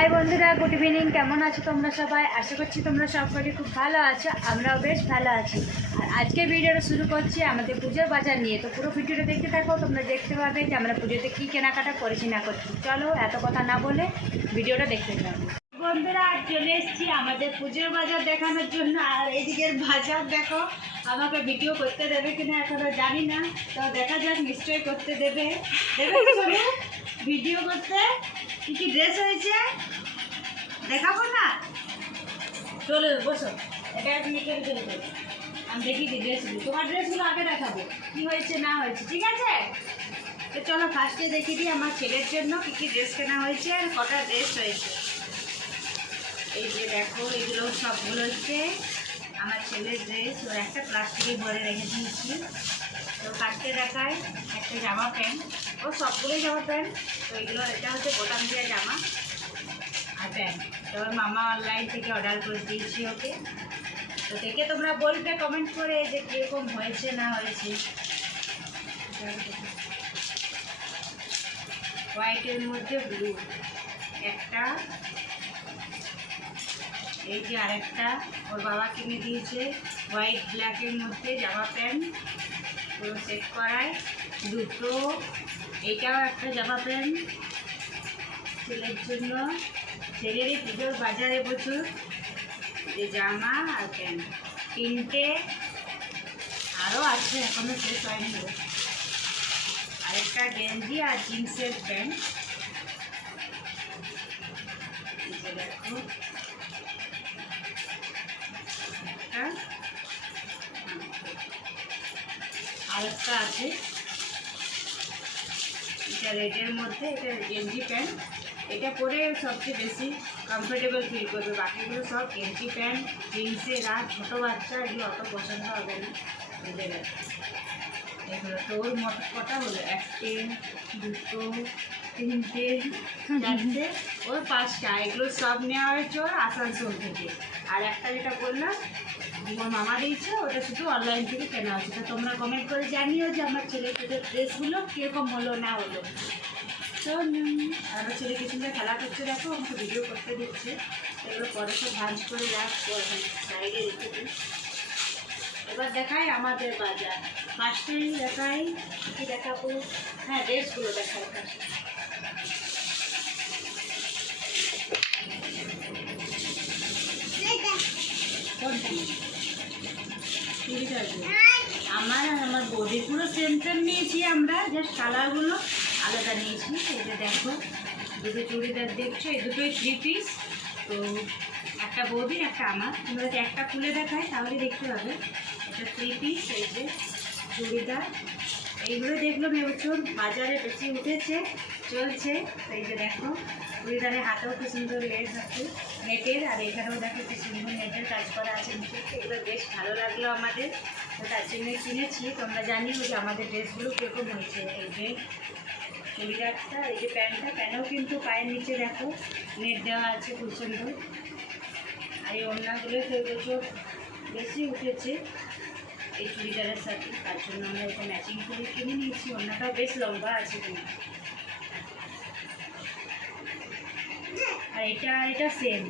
High বন্ধুরা good evening কেমন আছো তোমরা সবাই? আশা করছি তোমরা সবাই খুব ভালো আছো, আমরাও বেশ ভালো আছি। আর আজকে ভিডিওটা শুরু করছি আমাদের পুজোর বাজার নিয়ে। তো পুরো ভিডিওটা দেখতে থাকো, তোমরা দেখতে পাবে যে আমরা পুজোতে কী কেনাকাটা করেছি না করছি। চলো, এত কথা না বলে ভিডিওটা দেখতে থাকো। বন্ধুরা আজ চলে এসেছি আমাদের পুজোর বাজার দেখানোর জন্য। আর এদিকের বাজার দেখো, আমাকে ভিডিও করতে দেবে কিনা এখনও জানি না, তো দেখা যাক, নিশ্চয়ই করতে দেবে। দেবে ভিডিও করতে। কি কি ড্রেস হয়েছে? দেখাবো না? চলে, বসো। এটা যাবে আমি দেখি ড্রেসগুলো তোমার ড্রেসগুলো আগে দেখাবো, কি হয়েছে, না হয়েছে, ঠিক আছে? তো চলো ফার্স্টে দেখি দিই আমার ছেলের জন্য কী কী ড্রেস কেনা হয়েছে আর কটা ড্রেস হয়েছে। এই যে দেখো, এগুলো সবগুলো হচ্ছে আমার ছেলের ড্রেস ওর একটা প্লাস্টিকে ভরে রেখে দিয়েছি। তো কাটতে দেখায় একটা জামা প্যান্ট ও সবগুলোই জামা প্যান্ট তো এগুলো, এটা হচ্ছে বোতাম দেওয়া জামা আর প্যান্ট তো মামা অনলাইন থেকে অর্ডার করে দিয়েছি ওকে। তো দেখে তোমরা বলবে কমেন্ট করে যে কীরকম হয়েছে না হয়েছে। হোয়াইটের মধ্যে ব্লু একটা এই যে আরেকটা, ওর বাবা কিনে দিয়েছে হোয়াইট ব্ল্যাকের মধ্যে জামা প্যান্ট। পুরো সেট করায়। দুটো। এইটাও একটা জামা প্যান্ট ছেলের জন্য। ছেলেরই পুজোর বাজারে প্রচুর। যে জামা আর প্যান্ট। তিনটে। আরও আছে এখনও শেষ হয়নি। আরেকটা গেঞ্জি আর জিন্সের প্যান্ট। দেখো। একটা। আরেকটা আছে। এটা রেডের মধ্যে, এটা গেঞ্জি প্যান্ট এটা পরে সবচেয়ে বেশি কমফোর্টেবল ফিল করবে। বাকিগুলো সব গেঞ্জি প্যান্ট জিন্সের আর ছোটো বাচ্চা, এগুলো অত পছন্দ হবে না। এদের এগুলো তো ওর মত কটা হলো? একটে, দুটো, তিনটে, চারটে, ওর পাঁচটা। এগুলো সব নেওয়া হয়েছে ওর আসানসোল থেকে। আর একটা যেটা বললাম ওর মামা দিয়েছে ওটা শুধু অনলাইন থেকে কেনা হচ্ছে। তো তোমরা কমেন্ট করে জানিও যে আমার ছেলে পুজোর ড্রেসগুলো কীরকম হলো না হলো। তো আমার ছেলে কি সুন্দর খেলা করছে দেখো আমাকে ভিডিও করতে দিচ্ছে। এগুলো পরে সব ভাঁজ করে রাখ সাইডে রেখে দিই। এবার দেখাই আমাদের বাজার। ফার্স্টেই দেখাই কি দেখাবো? হ্যাঁ ড্রেসগুলো দেখাই ফার্স্ট কোনটা? চুড়িদার আমার আর আমার বডি পুরো সেম সেম নিয়েছি আমরা জাস্ট কালারগুলো আলাদা নিয়েছি। যে দেখো দুটো চুড়িদার দেখছ, এই দুটোই থ্রি পিস তো একটা বৌদি, একটা আমার। তোমরা যদি একটা খুলে দেখাই তাহলে দেখতে পাবে। এটা থ্রি পিস এই যে চুড়িদার। এইগুলো দেখলাম এবছর বাজারে বেশি উঠেছে, চলছে। এই যে দেখো চুড়িদারের হাতেও কি সুন্দর লেস আছে, নেটের, আর এখানেও দেখো কি সুন্দর নেটের কাজ করা আছে এগুলো বেশ ভালো লাগল আমাদের। তো তার জন্য কিনেছি। তোমরা জানিও যে আমাদের ড্রেসগুলো কীরকম হয়েছে। এই যে চুড়িদারটা, এই যে প্যান্টটা, প্যান্টও কিন্তু পায়ের নিচে দেখো, নেট দেওয়া আছে খুব সুন্দর। আর এই ওড়নাগুলো তো এবছর বেশি উঠেছে এই চুড়িদারের সাথে। তার জন্য আমরা এটা ম্যাচিং করে কিনে নিয়েছি। ওড়নাটাও বেশ লম্বা আছে কিন্তু আর এটা এটা সেম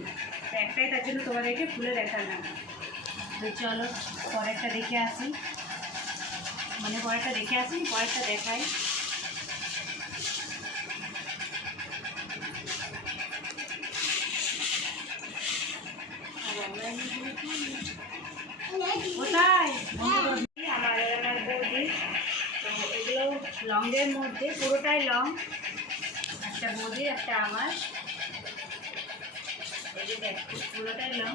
একটাই তার জন্য তোমাদেরকে খুলে দেখালাম। তো চলো, পরেরটা দেখে আসি। মানে পরেরটা দেখে আসি, পরেরটা দেখাই? কোথায়? আমার বৌদি। এগুলো মধ্যে, পুরোটাই লং। একটা বৌদি, একটা আমার। এই যে পুরোটাই লং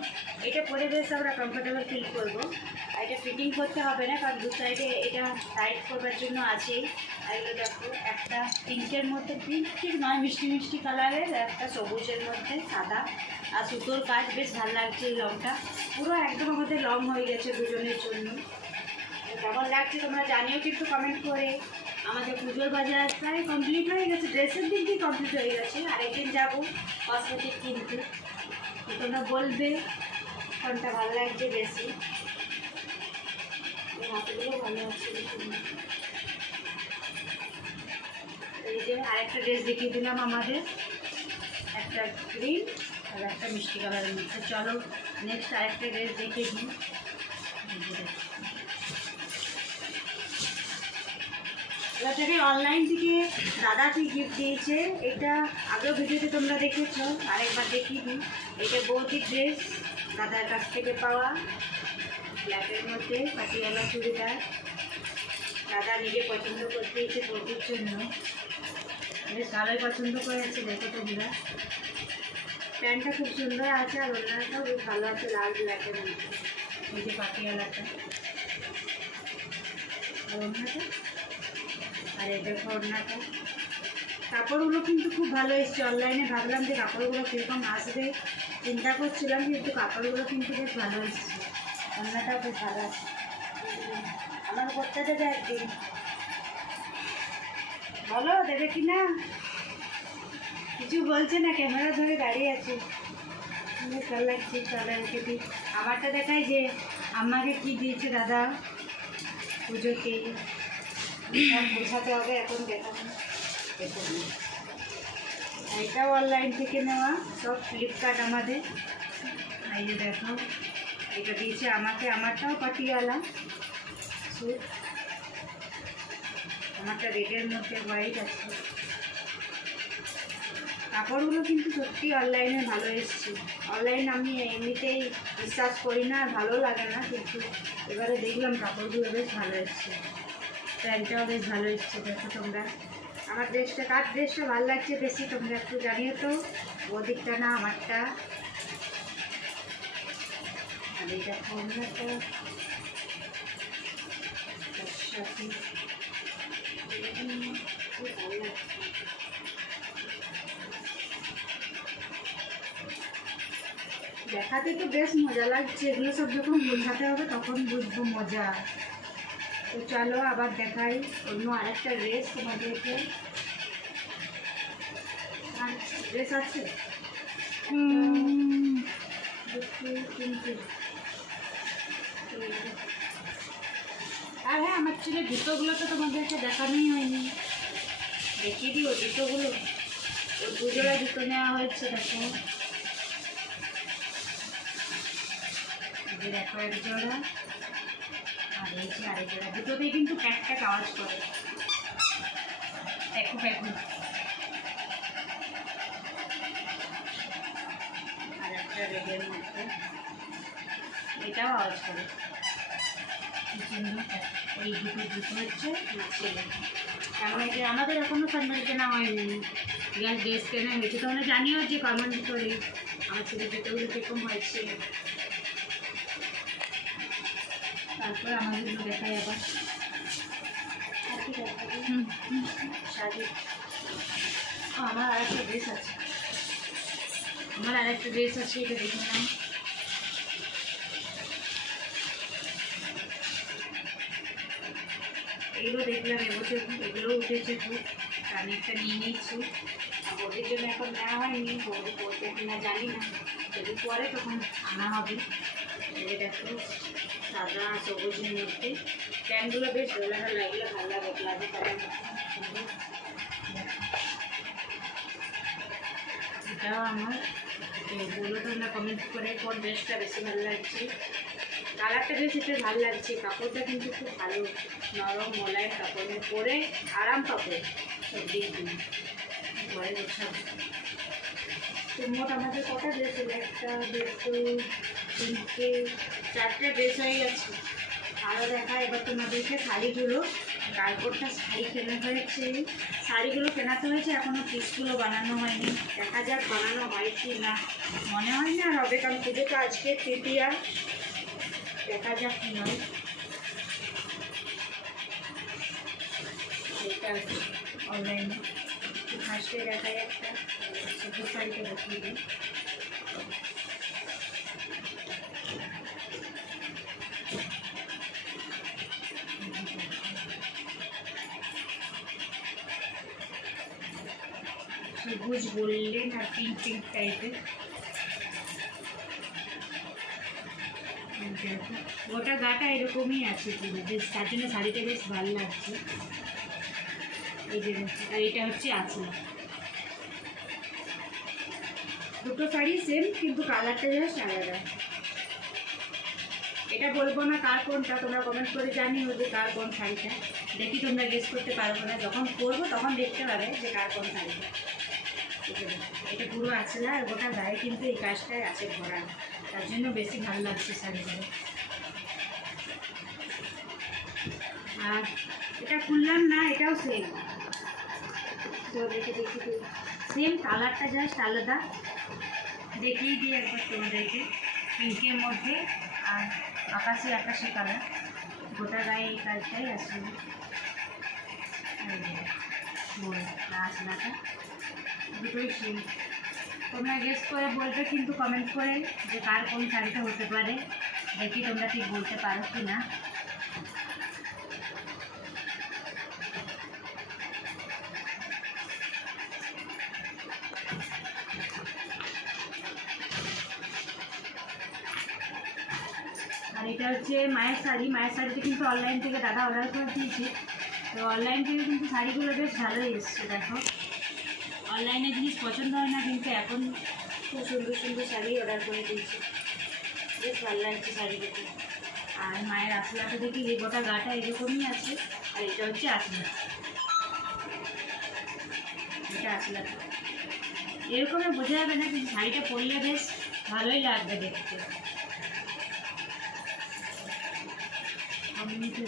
এটা পরে বেশ আমরা কমফোর্টেবল ফিল করব। আর এটা ফিটিং করতে হবে না, কারণ দু সাইডে এটা টাইট করবার জন্য আছেই। আর এগুলো দেখো, একটা পিঙ্কের মধ্যে পিঙ্ক ঠিক নয়, মিষ্টি মিষ্টি কালারের একটা সবুজের মধ্যে, সাদা। আর সুতোর কাজ বেশ ভালো লাগছে এই লংটা পুরো একদম আমাদের লং হয়ে গেছে দুজনের জন্য। কেমন লাগছে তোমরা জানিও কিন্তু কমেন্ট করে। আমাদের পুজোর বাজার প্রায় কমপ্লিট হয়ে গেছে ড্রেসের দিক দিয়ে কমপ্লিট হয়ে গেছে। আরেকদিন যাব কসমেটিক কিনতে। তোমরা বলবে কোনটা ভালো লাগছে বেশি। হাতগুলো ভালো আছে। এই যে আরেকটা ড্রেস দেখিয়ে দিলাম আমাদের। একটা গ্রিন আর একটা মিষ্টি কালারের মধ্যে। চলো নেক্সট আরেকটা ড্রেস দেখে দিই। এই যে অনলাইন থেকে দাদাকে গিফট দিয়েছে। এটা আগেও ভিডিওতে তোমরা দেখেছ, আরেকবার দেখিয়ে দিই। এটা বৌদি ড্রেস দাদার কাছ থেকে পাওয়া। ব্ল্যাকের মধ্যে, পাটিয়ালা চুড়িদার। দাদা নিজে পছন্দ করতে দিয়েছে বৌদির জন্য। বেশ ভালোই পছন্দ করেছে, দেখো তোমরা প্যান্টটা খুব সুন্দর আছে আর ওনারটাও বেশ ভালো আছে, লাল ব্ল্যাকের মধ্যে। যে পাটিয়ালাটা। আর ওনাটা আর এই দেখো ওড়নাটা কাপড়গুলো কিন্তু খুব ভালো এসছে। অনলাইনে ভাবলাম যে কাপড়গুলো কীরকম আসবে। চিন্তা করছিলাম কিন্তু কাপড়গুলো কিন্তু বেশ ভালো এসছে। ওড়নাটাও বেশ ভালো আছে। আমার করতে দেবে একদিন বলো, দেবে কি না? কিছু বলছে না? ক্যামেরা ধরে দাঁড়িয়ে আছে। লাগছে রেখে দিই আমারটা দেখাই যে আমাকে কি দিয়েছে দাদা পুজোতে। বোঝাতে হবে এখন দেখানো এটাও অনলাইন থেকে নেওয়া, সব ফ্লিপকার্ট আমাদের। এই যে দেখো, এটা দিয়েছে আমাকে, আমারটাও পাটিয়ালা। স্যুট আমারটা রেডের মধ্যে হোয়াইট আছে। কাপড়গুলো কিন্তু সত্যি অনলাইনে ভালো এসছে। অনলাইন আমি এমনিতেই বিশ্বাস করি না ভালো লাগে না, কিন্তু এবারে দেখলাম কাপড়গুলো বেশ ভালো এসছে। প্যান্টটাও বেশ ভালো এসছে, দেখো তোমরা। আমার ড্রেসটা কার ড্রেসটা ভালো লাগছে বেশি তোমরা একটু জানিও তো? ওদিকটা না, আমারটা। আর খুব ভালো লাগছে দেখাতে তো বেশ মজা লাগছে, এগুলো সব যখন বোঝাতে হবে তখন বুঝব মজা। তো চলো আবার দেখাই অন্য আরেকটা রেস তোমাদেরকে। রেস আছে। আর হ্যাঁ আমার ছেলে জুতোগুলো তো তোমাদেরকে দেখানোই হয়নি। দেখিয়ে দিও জুতোগুলো। ওর দুজোড়া জুতো নেওয়া হয়েছে দেখো। দেখো এক জোড়া আর এই কিন্তু প্যাক প্যাক আওয়াজ করে। দেখো দেখো। আর একটা রেডের মধ্যে। এটাও আওয়াজ করে। এই দুটো দুটো হচ্ছে কারণ এই যে আমাদের এখনও স্যান্ডেল কেনা হয়নি। গ্যাস ড্রেস কেনা হয়েছে। তোমরা জানিও যে কমেন্ট করে আমার ছেলে জুতোগুলো কীরকম হয়েছে। তারপর আমাদের দেখাই আবার। শাড়ি আমার আর একটা ড্রেস আছে। আমার আর একটা ড্রেস আছে, এটা দেখে নাও এগুলো দেখলাম এবছর এগুলো উঠেছে খুব। কানেরটা নিয়ে আর বৌদির জন্য এখন নেওয়া হয়নি বৌদি পড়বে কিনা জানি না। যদি পরে তখন আনা হবে। দেখো। সাদা সবুজের মধ্যে প্যান্টগুলো বেশ ডোলানো লাগলে ভালো লাগে কালার এটাও আমার। তো তোমরা কমেন্ট করে কোন ড্রেসটা বেশি ভালো লাগছে। কালারটা বেশ একটু ভালো লাগছে। কাপড়টা কিন্তু খুব ভালো। নরম মোলায়েম কাপড় পরে আরাম কাপড় সব দিক দিয়ে। ঘরে গোছাবো তো মোট আমাদের কটা ড্রেস? একটা, দুটো তিনটে চারটে ড্রেস হয়ে গেছে। আরও দেখা, এবার তোমাদেরকে শাড়িগুলো তারপরটা শাড়ি কেনা হয়েছে। শাড়িগুলো কেনাতে হয়েছে এখনও পিসগুলো বানানো হয়নি। দেখা যাক বানানো হয় কি না। মনে হয় না হবে, কারণ পুজো তো আজকে তৃতীয়া। দেখা যাক কি হয়। এটা অনলাইনে ফার্স্টে দেখায় একটা। সবুজ শাড়িটা দেখিয়ে দিই। সবুজ বললেন আর পিঙ্ক পিঙ্ক টাইপের গোটা গাটা এরকমই আছে পুরো। বেশ, তার জন্য শাড়িটা বেশ ভালো লাগছে। এই যে, আর এটা হচ্ছে আঁচল। দুটো শাড়ি সেম কিন্তু কালারটা জাস্ট আলাদা। এটা বলব না কার কোনটা, তোমরা কমেন্ট করে জানিও যে কার কোন শাড়িটা। দেখি তোমরা গেস করতে পারব না যখন করব তখন দেখতে পাবে যে কার কোন শাড়িটা। এটা পুরো আছে না, আর গোটা গায়ে কিন্তু এই কাজটাই আছে ভরা তার জন্য বেশি ভালো লাগছে শাড়িগুলো আর এটা খুললাম না, এটাও সেম তো দেখে, দেখি সেম কালারটা জাস্ট আলাদা। দেখিয়ে দিই একবার তোমাদেরকে। পিঙ্কের মধ্যে আর আকাশি আকাশি কালার গোটা গায়ে এই কাজটাই মোড় আসলাটা দুটোই সেম তোমরা গেস করে বলবে, কিন্তু কমেন্ট করে যে কার কোন শাড়িটা হতে পারে। দেখি তোমরা ঠিক বলতে পারো কি না আর এটা হচ্ছে মায়ের শাড়ি। মায়ের শাড়িতে কিন্তু অনলাইন থেকে দাদা অর্ডার করে দিয়েছে। তো অনলাইন থেকে কিন্তু শাড়িগুলো বেশ ভালোই এসছে, দেখো। অনলাইনে জিনিস পছন্দ হয় না, কিন্তু এখন খুব সুন্দর সুন্দর শাড়ি অর্ডার করে দিয়েছি। বেশ ভালো লাগছে শাড়ি দেখে। আর মায়ের আসলাটা দেখি এই গোটা গাটা এরকমই আছে, আর এটা হচ্ছে আসলা এটা আসলাটা এরকমই বোঝা যাবে না কিন্তু শাড়িটা পরলে বেশ ভালোই লাগবে দেখতে। আমি তো।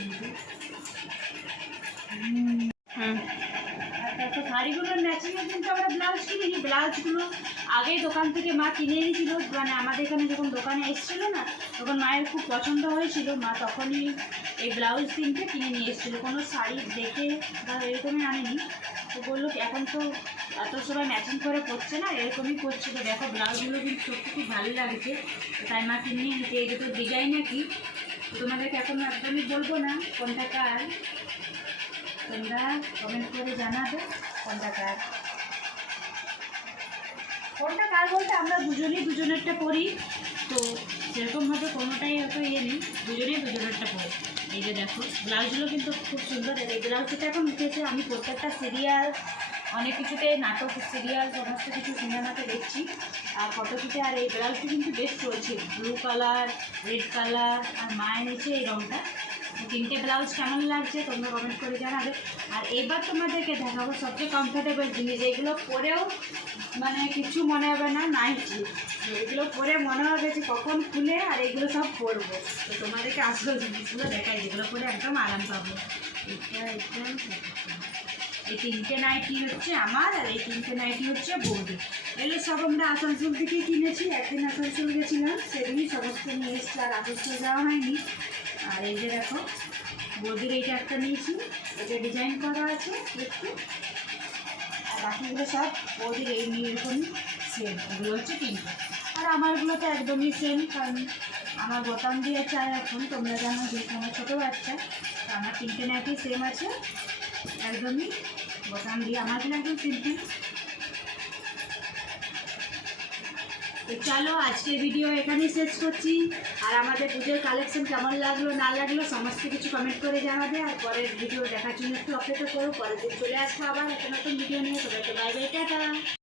হুম। শাড়িগুলোর ম্যাচিংয়ে কিন্তু আমরা ব্লাউজ কিনিনি। ব্লাউজগুলো আগে দোকান থেকে মা কিনে এনেছিল। মানে আমাদের এখানে যখন দোকানে এসেছিল না, তখন মায়ের খুব পছন্দ হয়েছিল। মা তখনই এই ব্লাউজ তিনটে কিনে নিয়ে এসেছিল। কোনো শাড়ি দেখে বা এরকমই আনেনি। তো বলল, এখন তো এত সবাই ম্যাচিং করে পরছে না, এরকমই করছিল দেখো ব্লাউজগুলো কিন্তু সত্যি খুব ভালো লাগছে। তাই মা কিনে নিতে এই দুটো ডিজাইন নাকি তোমাদেরকে এখন একদমই বলব না কোনটা কার। তোমরা কমেন্ট করে জানাবে। কোনটা কার? কার বলতে আমরা দুজনেই দুজনেরটা পড়ি, তো সেরকমভাবে কোনোটাই অত ইয়ে নেই, দুজনেই দুজনেরটা পড়ি। এই যে দেখো, ব্লাউজগুলো কিন্তু খুব সুন্দর, এই ব্লাউজটা এখন উঠেছে, আমি প্রত্যেকটা সিরিয়াল অনেক কিছুতে নাটক সিরিয়াল সমস্ত কিছু সিনেমাতে দেখছি। আর ফটোশুটে আর এই ব্লাউজটা কিন্তু বেশ চলছে ব্লু কালার রেড কালার আর মায়ের নিচে এই রঙটা তিনটে ব্লাউজ কেমন লাগছে তোমরা কমেন্ট করে জানাবে। আর এবার তোমাদেরকে দেখাবো সবচেয়ে কমফোর্টেবল জিনিস, এগুলো পরেও মানে কিছু মনে হবে না নাইটি এগুলো পরে মনে হবে যে কখন খুলে আর এগুলো সব পরবো। তো তোমাদেরকে আসল জিনিসগুলো দেখাই যেগুলো পরে একদম আরাম পাবো। এটা এই তিনটে নাইটি হচ্ছে আমার আর এই তিনটে নাইটি হচ্ছে বৌদি। এগুলো সব আমরা আসানসোল থেকেই কিনেছি, একদিন আসানসোল গেছিলাম, সেদিনই সমস্ত নিয়ে এসছি আর আসানসোল যাওয়া হয়নি। আর এই যে দেখো, বৌদির এইটা একটা নিয়েছি, এটা ডিজাইন করা আছে একটু। আর বাকিগুলো সব বৌদির এই নিয়ে এরকমই সেম এগুলো হচ্ছে তিনটে। আর আমারগুলো তো একদমই সেম কারণ আমার বোতাম দিয়ে চাই এখন, তোমরা জানো যে আমার ছোটো বাচ্চা, তো আমার তিনটে নাকি সেম আছে। একদমই বোতাম দিয়ে আমার কিন্তু একদম সিম্পল তো চলো, আজকের ভিডিও এখানেই শেষ করছি। আর আমাদের পুজোর কালেকশন কেমন লাগল, না লাগল, সমস্ত কিছু কমেন্ট করে জানাবে। আর পরের ভিডিও দেখার জন্য একটু অপেক্ষা করো, পরের দিন চলে আসব আবার একটা নতুন ভিডিও নিয়ে। সবাইকে বাই বাই টাটা।